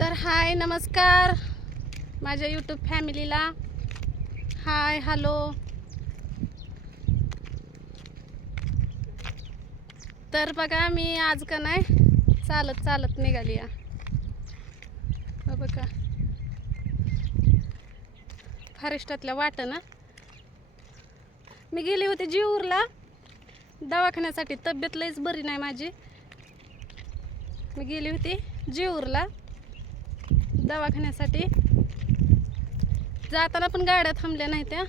तर हाय नमस्कार. माझ्या यूट्यूब फॅमिलीला. Hi hello. तर बघा मी आज का नाही चालत चालत निघाली हो बघा. फॉरेस्टातल्या वाट ना मी गेली होती जीवूरला दवाखान्यासाठी तब्येत लईच बरी नाही माझी. मी गेली होती जेऊरला. दवाखान्यासाठी. जाताना पण गाड्या थांबल्या नाही त्या.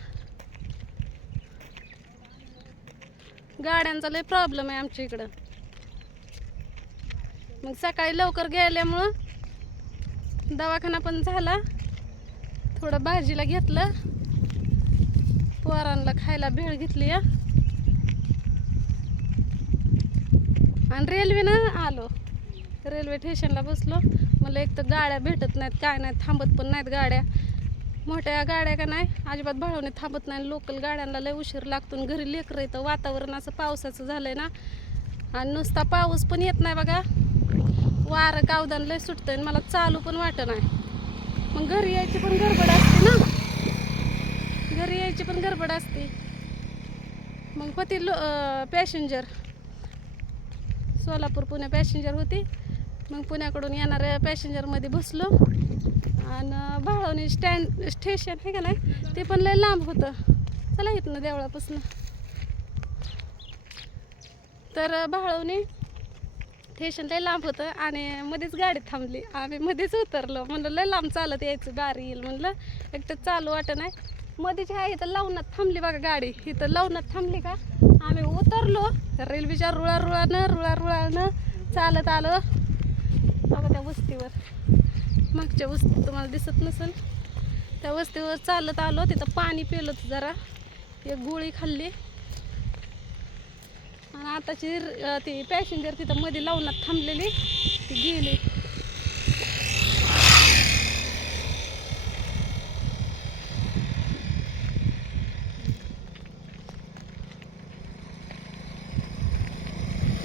गाड्यांचा लय प्रॉब्लेम आहे आमच्या इकडं. मग सकाळी लवकर गेल्यामुळं दवाखाना पण झाला. थोडं भाजीला घेतलं. पोरांना खायला भेळ घेतली. या आणि रेल्वेनं आलो. रेल्वे स्टेशनला बसलो. मला एक तर गाड्या भेटत नाहीत काय नाही थांबत पण नाहीत गाड्या. मोठ्या गाड्या का नाही अजिबात भाडवणे थांबत नाही. लोकल गाड्यांना लय उशीर लागतो आणि घरी लेकरं येतं वातावरण असं पावसाचं झालंय ना. आणि नुसता पाऊस पण येत नाही बघा. वारं कावदान लय सुटतंय आणि मला चालू पण वाटत नाही. मग घरी यायची पण गडबड असते ना. घरी यायची पण गडबड असते. मग होती लो पॅसेंजर सोलापूर पुणे पॅसेंजर होती. मग पुण्याकडून येणाऱ्या पॅसेंजरमध्ये बसलो. आणि भाळवणी स्टँड स्टेशन आहे का नाही ते पण लय लांब होतं. चला इथनं देवळापासून. तर भाळवणी स्टेशन लय लांब होतं आणि मध्येच गाडी थांबली. आम्ही मध्येच उतरलो. म्हणलं लय लांब चालत यायचं गाडी येईल म्हणलं. एक तर चालू वाटत नाही. मध्येच आहे इथं लावणात थांबली बघा गाडी. इथं लावणात थांबली का? आम्ही उतरलो. रेल्वेच्या रुळा रुळानं रुळा रुळानं चालत आलो. वस्तीवर. मागच्या वस्तीत तुम्हाला दिसत नसेल. त्या वस्तीवर चालत आलो तिथं पाणी पिलं जरा. एक गोळी खाल्ली. आणि आताची ती पॅसेंजर तिथं मध्ये लावण्यात थांबलेली. ती गेली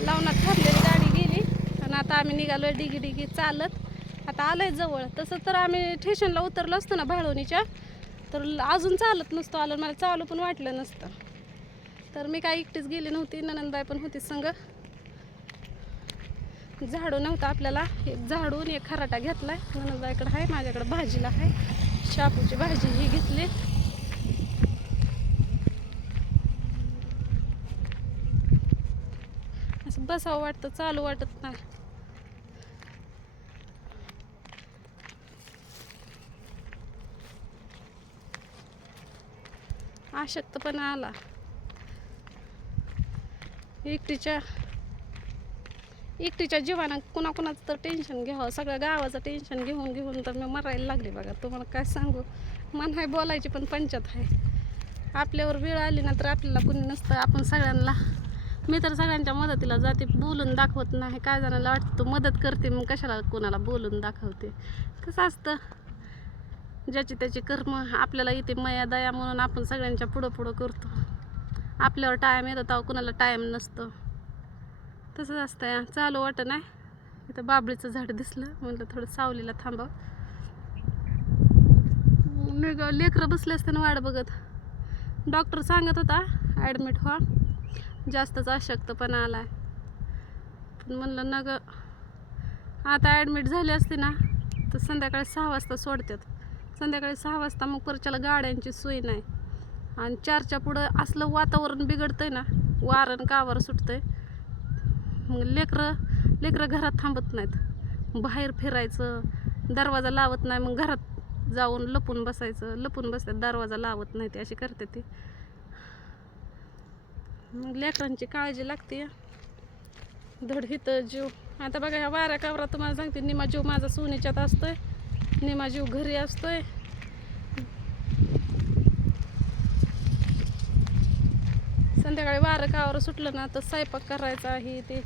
लावण्यात थांबलेली गाडी गेली आणि आता आम्ही निघालो डिगी डिगी चालत. आता आलोय जवळ. तसं तर आम्ही स्टेशनला उतरलो असतो ना भाळवणीच्या. तर अजून चालत नसतो आलं मला चालू पण वाटलं नसतं. तर मी काय एकटीच गेली नव्हती. ननंदबाई पण होती संग. झाडू नव्हतं आपल्याला. एक झाडून एक खराटा घेतलाय. ननंदबाईकडे आहे माझ्याकडे भाजीला आहे. शापूची भाजी ही घेतली. असं बसावं वाटतं चालू वाटत नाही. अशक्तपणा आला. एकटीच्या एकटीच्या जीवानं कुणाकुणाचं तर टेन्शन घ्यावं. सगळ्या गावाचं टेन्शन घेऊन घेऊन तर मी मरायला लागली बघा. तुम्हाला काय सांगू? मन आहे बोलायची पण पंचायत आहे आपल्यावर वेळ आली ना तर आपल्याला कुणी नसतं. आपण सगळ्यांना मी तर सगळ्यांच्या मदतीला जाते. बोलून दाखवत नाही. काय जणांना वाटतं तू मदत करते मग कशाला कोणाला बोलून दाखवते? कसं असतं? ज्याची त्याची कर्म आपल्याला इथे मया दया म्हणून आपण सगळ्यांच्या पुढं पुढं करतो. आपल्यावर टाईम येतो तेव्हा कुणाला टाईम नसतो. तसंच असतं या चालू वाटत नाही इथं बाबळीचं झाड दिसलं. म्हटलं थोडं सावलीला थांबाव. लेकरं बसले असते ना वाट बघत. डॉक्टर सांगत होता ॲडमिट व्हा. जास्तच अशक्तपणा आला आहे पण म्हणलं न ग आता ॲडमिट झाले असते ना तर संध्याकाळी सहा वाजता सोडतात संध्याकाळी सहा वाजता मग परच्याला गाड्यांची सोय नाही. आणि चारच्या पुढं असलं वातावरण बिघडतंय ना वारण कावर सुटतंय. मग लेकरं लेकरं घरात थांबत नाहीत. बाहेर फिरायचं दरवाजा लावत नाही मग घरात जाऊन लपून बसायचं. लपून बसतात दरवाजा लावत नाही ते अशी करते ते. मग लेकरांची काळजी लागते. धड हिथं जीव. आता बघा ह्या वाऱ्या कावरा तुम्हाला सांगते निमा जीव माझा सोनीच्यात असतोय. निमा माझी घरी असतोय. संध्याकाळी वारं कावर सुटलं ना तर स्वयंपाक करायचा आहे ते.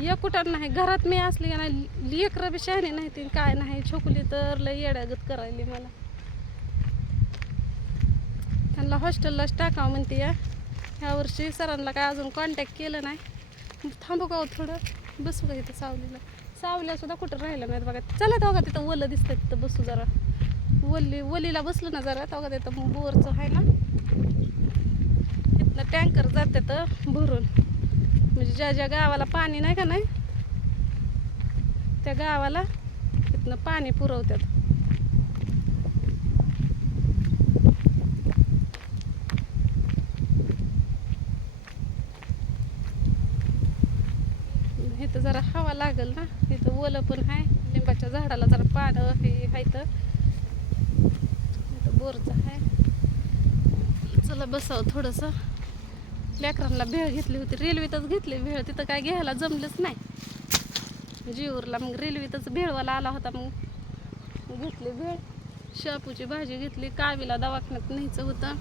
एक कुठं नाही घरात मी असली का नाही लेकरं बी शहाणी नाही ती काय नाही. छोकली तर लय येड्यागत करायली मला. त्यांना हॉस्टेललाच टाकावं म्हणते या. ह्या वर्षी सरांना काय अजून कॉन्टॅक्ट केलं नाही. थांबू का हो थोडं? बसू का इथं सावलीला? सावल्या सुद्धा कुठं राहिलं नाहीत बघा. चला तेव्हा तिथं ओलं दिसतं तिथं बसू जरा. वल्ली वलीला बसलं ना जरा तेव्हा तिथं बोरचं आहे ना. तिथनं टँकर जातात भरून. म्हणजे ज्या ज्या गावाला पाणी नाही का नाही त्या गावाला तिथनं पाणी पुरवतात. इथं जरा हवा लागल ना इथं ओलं पण आहे लिंबाच्या झाडाला जरा पानं हे आहे तर इथं बोरचं आहे चला बसावं थोडंसं. लेकरांना भेळ घेतली होती रेल्वेतच घेतली भेळ तिथं काय घ्यायला जमलंच नाही. जीवरला मग रेल्वेतच भेळवाला आला होता मग घेतली भेळ. शापूची भाजी घेतली कावीला दवाखान्यात न्यायचं होतं.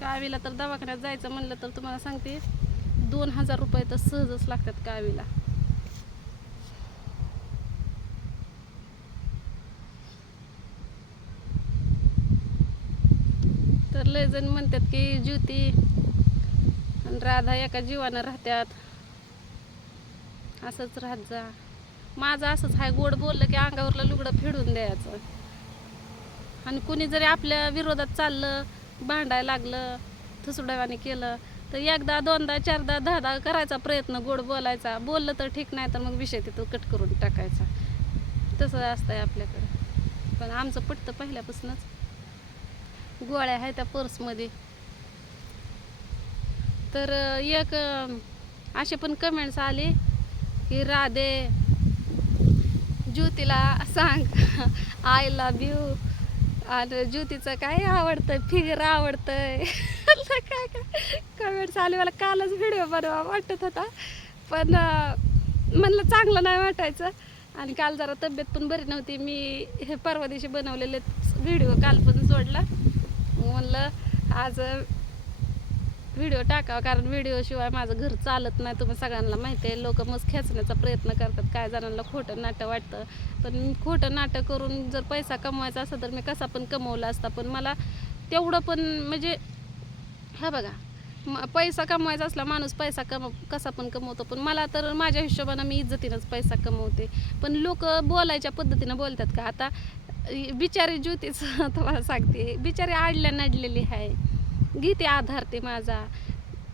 कावीला तर दवाखान्यात जायचं म्हणलं तर तुम्हाला सांगते दोन हजार रुपये तर सहजच लागतात कावीला. तर लय जण म्हणतात की ज्योती आणि राधा एका जीवानं राहत्यात. असंच राहत जा. माझं असंच हाय गोड बोललं की अंगावरलं लुगडं फेडून द्यायचं. आणि कुणी जरी आपल्या विरोधात चाललं भांडायला लागलं थसुडावाने केलं तर एकदा दोनदा चारदा दहादा करायचा प्रयत्न गोड बोलायचा. बोललं तर ठीक नाही तर मग विषय तिथं कट करून टाकायचा. तसं असतंय आपल्याकडं. पण आमचं पटतं पहिल्यापासूनच. गोळ्या आहेत त्या पर्समध्ये. तर एक असे पण कमेंट्स आले की राधे ज्योतीला सांग आय लव्ह यू आणि ज्योतीचं काय आवडतं? फिगर आवडतंय. काय काय कमेंट्स आले मला कालच व्हिडिओ बनवा वाटत होता. पण म्हणलं चांगलं नाही वाटायचं. आणि काल जरा तब्येत पण बरी नव्हती. मी हे परवा दिवशी बनवलेले व्हिडिओ काल पण सोडला म्हणलं आज व्हिडिओ टाकावा कारण व्हिडिओशिवाय माझं घर चालत नाही. तुम्ही सगळ्यांना माहिती आहे लोक मस्त खेचण्याचा प्रयत्न करतात. काय जणांना खोटं नाटक वाटतं. पण खोटं नाटक करून जर पैसा कमवायचा असेल तर मी कसा पण कमवला असता. पण मला तेवढं पण म्हणजे हा बघा. म- पैसा कमवायचा असला माणूस पैसा कम कसा पण कमवतो. पण मला तर माझ्या हिशोबानं मी इज्जतीनंच पैसा कमवते. पण लोक बोलायच्या पद्धतीनं बोलतात का? आता बिचारी ज्योतीच तुम्हाला सांगते. बिचारी आडल्या नडलेली आहे घेते आधार ते माझा.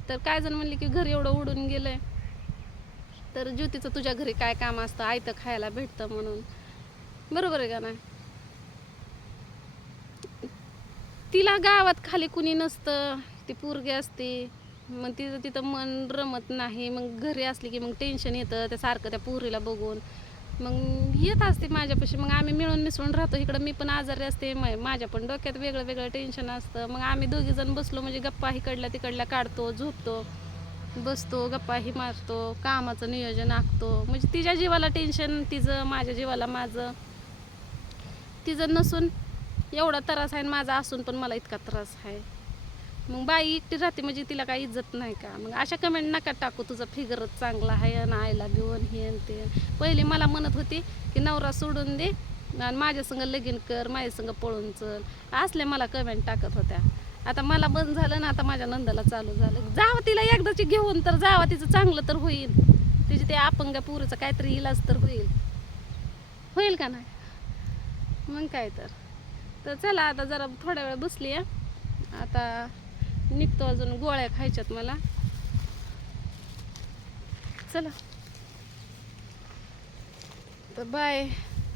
तर काय जण म्हणले की घर एवढं उडून गेलंय. तर ज्योतीचं तुझ्या घरी काय काम असतं? आयतं खायला भेटतं म्हणून. बरोबर आहे का नाही? तिला गावात खाली कुणी नसतं. ती पोरगी असते. मग तिचं तिथं मन रमत नाही. मग घरी असली की मग टेन्शन येतं. त्या सारखं त्या पुरीला बघून. मग येत असते माझ्यापाशी. मग आम्ही मिळून मिसळून राहतो. इकडं मी पण आजारी असते. मग माझ्या पण डोक्यात वेगळं वेगळं टेन्शन असतं. मग आम्ही दोघी जण बसलो. म्हणजे गप्पा इकडल्या तिकडल्या काढतो झोपतो बसतो गप्पाही मारतो कामाचं नियोजन आखतो. म्हणजे तिच्या जीवाला टेन्शन तिचं माझ्या जीवाला माझं. तिचं नसून एवढा त्रास आहे आणि माझा असून पण मला इतका त्रास आहे. मग बाई एकटी राहते म्हणजे तिला काही इज्जत नाही का? मग अशा कमेंट नका टाकू तुझा फिगरच चांगला आहे आणि आईला घेऊन हे आणि ते. पहिले मला म्हणत होती की नवरा सोडून दे आणि माझ्या संग लगीन कर माझ्या संग पळून चल. असले मला कमेंट टाकत होत्या. आता मला बंद झालं ना आता माझ्या नंदाला चालू झालं. जावं तिला एकदाची घेऊन तर जावं तिचं चांगलं तर होईल. तिचे ते अपंग पुरीचं काहीतरी इलाज तर होईल. होईल का नाही? मग काय तर. तर चला आता जरा थोड्या वेळ बसली आहे. आता निघतो अजून गोळ्या खायच्यात मला. चला. तर बाय.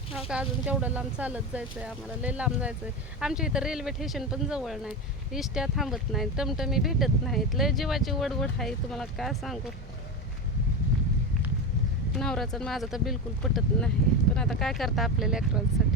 हो का अजून तेवढं लांब चालत जायचं आहे आम्हाला लय लांब जायचं आहे आमच्या इथं रेल्वे स्टेशन पण जवळ नाही. इष्ट्या थांबत नाही टमटमी भेटत नाहीत. लय जीवाची वडवड आहे तुम्हाला काय सांगू? नवराचं आणि माझं तर बिलकुल पटत नाही. पण आता काय करता आपल्या लेकरांसाठी?